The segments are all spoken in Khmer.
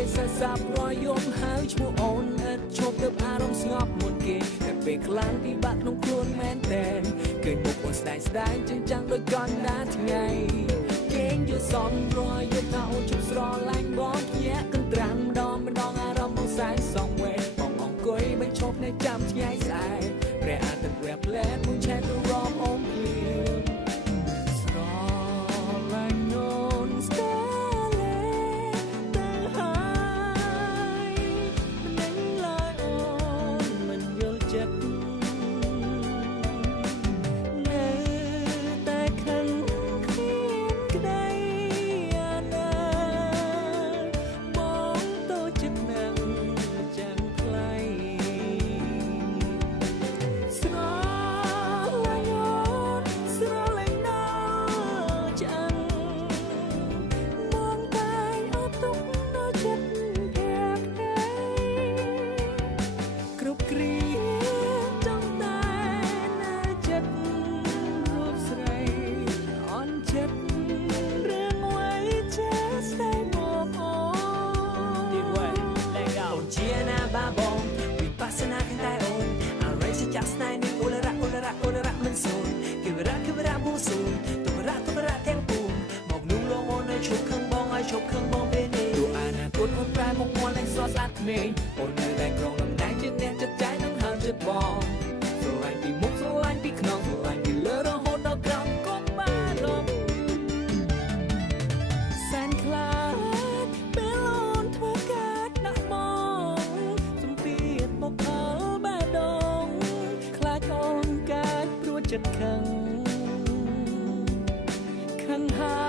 ទេសាសាប់រយំហើយឈ្មោះអូនឥតឈប់ទៅអារម្មណ៍ស្ងប់មុនគេតែពេលខ្លាំងពិបាកក្នុងខ្លួនមែនតែនឃើញមុខអូនស្ដាយស្ដាយចឹងចាំងដូចកណ្ដាលថ្ងៃគេងយល់សំរយំថាអូនជប់ស្រឡាញ់បងភ្ញាក់កន្ត្រាំម្ដងអារម្មណ៍បងសែនសងវេបងអង្គុយបញ្ឈប់នៅចាំឆ្ងាយស្អែកព្រះអាទិត្យវែបផ្លែមួយឆែកទៅរំអូនភ្លៀងស្រឡាញ់អូនស្ទើរលេទៅហើយមិនឡើយអូនមិនយល់ចិត្តនៅតែខឹងគ្មានក្តីអាណិតបងតូចចិត្តណាស់ចាំថ្លៃស្រឡាញ់អូនស្រឡាញ់ដល់ចាំងបងតែងអត់ទុកនៅចិត្តភក្តីគ្រប់គ្រាចង់តែនៅចិត្តរូបស្រីអន់ចិត្តរឿងអ្វីចេះស្ដីមកអូនទីវិញលែងអូនជាណាបាបងវិបស្សនាខាងតែអូនអរិយសច្ចៈស្នេហ៍នេះអូនរៈមិនសូនគឺរៈបួសូនទុរៈទាំងពួងមកនោះលងអូនឲ្យឈប់ខឹងបងឲ្យឈប់ខឹងបងពេលនេះទូអនាគតអូនប្រែមកមកលែងស្រស់ស្អាតក្មេងអូននៅតែក្រងតំណែងជាអ្នកចិត្តใจនឹងហើមចិត្តបងស្រឡាញ់ពីមុខស្រឡាញ់ពីខ្នងស្រឡាញ់ពីលើរហូតដល់ក្រោមកុំបានរំសែនខ្លាចពេលអូនធ្វើការដាក់មកសំពីតមកអល់បែដងខ្លាចអូនកើតព្រួតចិត្តខឹងហើ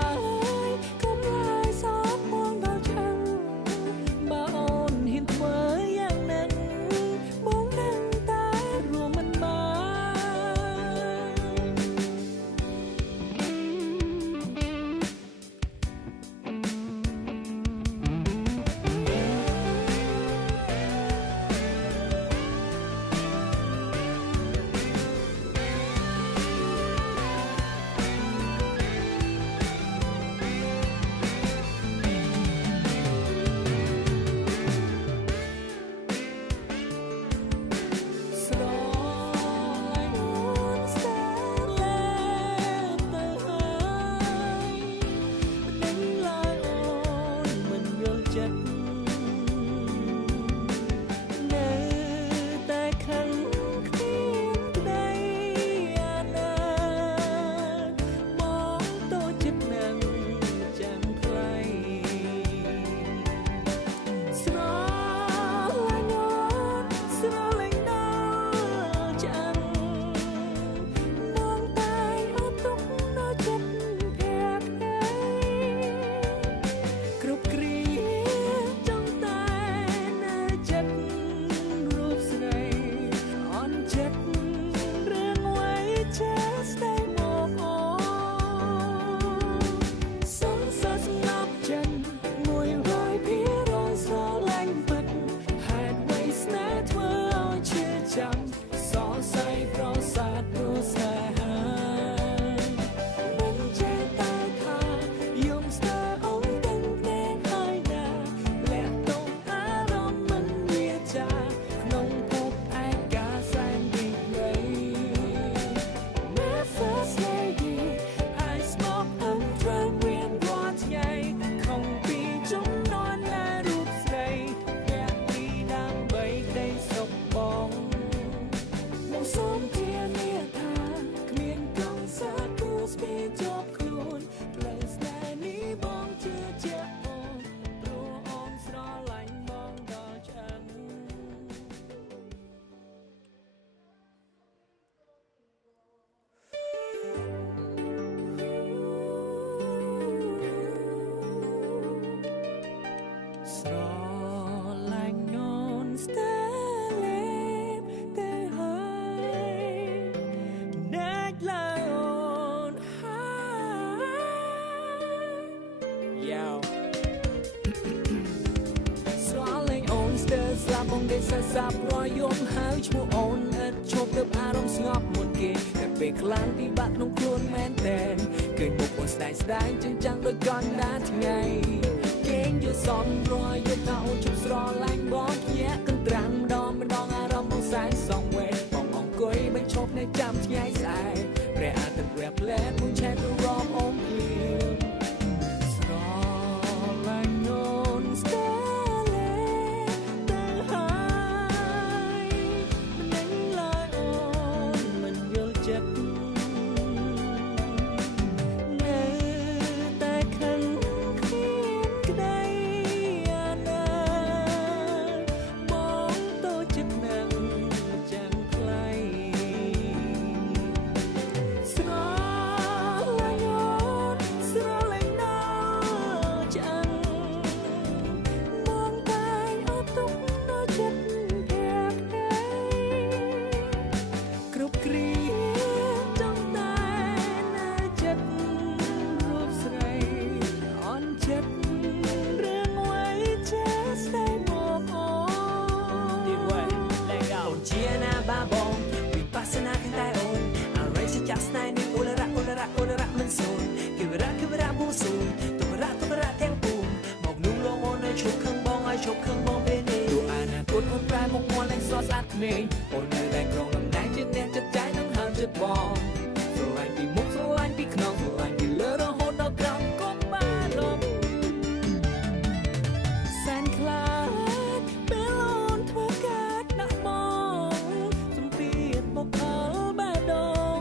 យកុំឡើយសោកមកដល់ឆាំងបើអូនហ៊ានធ្វើយ៉ាងนั้นបងនឹងតែរួមមិនស្លាប់បងទេសសាប់រយំហើយឈ្មោះអូនឥតឈប់ទៅអារម្មណ៍ស្ងប់មុនគេតែពេលខ្លាំងពិបាកក្នុងខ្លួនមែនតែនឃើញមុខអូនស្ដាយស្ដាយចឹងចាំងដូចកណ្ដាលថ្ងៃគេងយ សំរយយកថាអូនជប់ស្រឡាញ់បងញាក់កន្ត្រាំម្ដងអារម្មណ៍បងសែងសងវេបងអង្គុយមិនឈប់នៅចាំឆ្ងាយស្អែកព្រះអាទិត្យរះផ្លែមួយឆែករំអូនភ្លៀងស្រឡាញ់អូនស្ទើរលែទៅហើយមិនឡើយអូនមិនយល់ចិត្តនៅតែខឹងគ្មានក្តីអាណើបងតូចចិត្តណាស់ចាំថ្លៃស្រឡាញ់អូនស្រឡាញ់ដល់ឆ្អឹងមកតែអត់ទុកនៅចិត្តភ័ក្រគ្រប់គ្រាចង់តែនៅចិត្តរូបស្រីអន់ចិត្តរឿងអ្វីចេះស្ដីមកអូនទីវិញលេងអូនជាណាបាបងវិបស្សនាខាងតែអូនอะไรจะจักស្នេហ៍នេះអូលរៈមិនសូនគិវរៈបួងសួងទុករៈទាំងពួងមកលូងលងអូនឲ្យឈប់ខឹងបងពេលនេះទូអនាគតអូនប្រែមកមកលែងសស្អាតក្មេងអូននៅតែក្រុងតំណែងជាអ្នកចិត្តใจនឹងហើមចិត្តបងស្រឡាញ់ពីមុខស្រឡាញ់ពីខ្នងស្រឡាញ់ពីលើរហូតដល់ក្រោមកុំបានរំសែនខ្លាចពេលអូនធ្វើការដាក់បងសំពីតមកអល់បែដង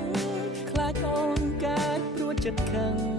ខ្លាចអូនកើតព្រួតចិត្តខឹង